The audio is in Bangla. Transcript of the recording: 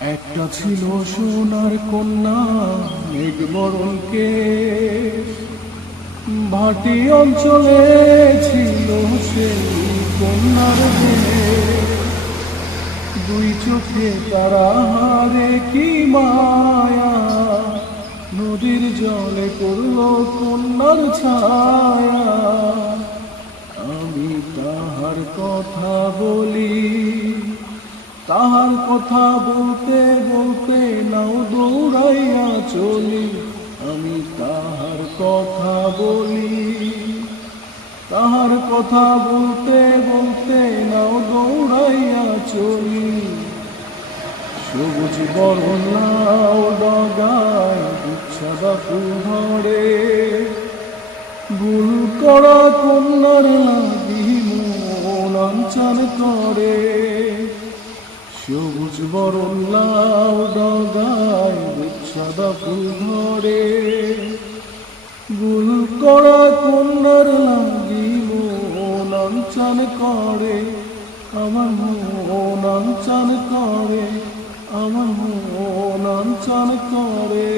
একটা ছিল সোনার কন্যা মেঘবরণকে ভাটি অঞ্চলে ছিল সেই কন্যার। দুই চোখে তারা হারে কি মায়া, নদীর জলে করল কন্যার ছায়া আমি তাহার কথা বলি তাহার কথা বলতে বলতে নাও দৌড়াইয়া চলি, আমি তাহার কথা বলি। তাহার কথা বলতে বলতে নাও দৌড়াইয়া চলি। সবুজ বরণ লাউ ডগায় ধরে ভুল করা কন্যার লাগি মন অঞ্চল করে। সবুজ বরণ লাউ গুচ্ছাদা ফুল ধরে গুল করা কন্যার মন চান করে, আমার মন চান করে, আমার মন চান করে।